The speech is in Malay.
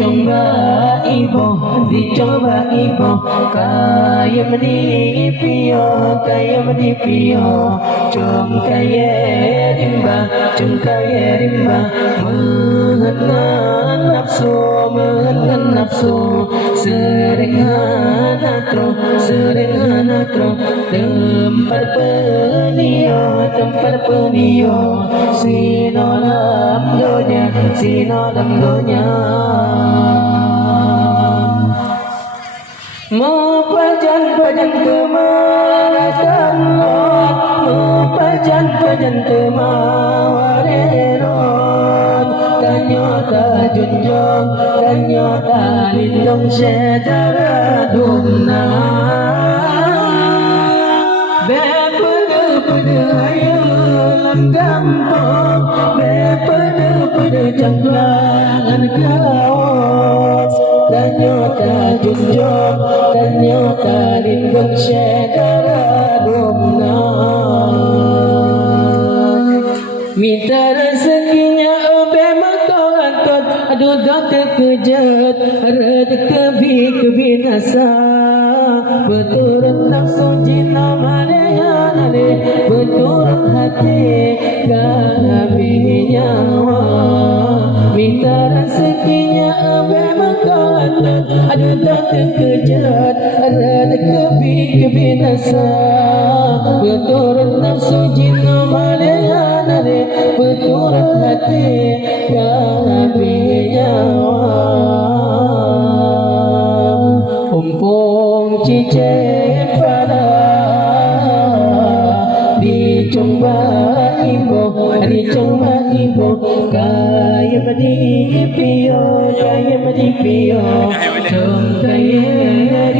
dicoba ibu kaya menipio cung kaya rimba mengenal nafsu sering hanatro tempat penio sino dalam donya mau pajan kemarakan mau pajan kemawareron tanyota junjong tanyota lindung secara dumna bepede ayo langgampong bepede janglangan kaos tanyota junjong tanyota lindung secara dumna minta rezekinya bemakot aduh dah terkejut rezeki kebinasa beturut nafsu jina maleyane beturut hati kami nyawa minta rezekinya bemakot aduh dah terkejut rezeki kebinasa beturut nafsu jina maleyane beturut hati kami nyawa umpung cicit pada dicoba ibu kaya menipio cung kaya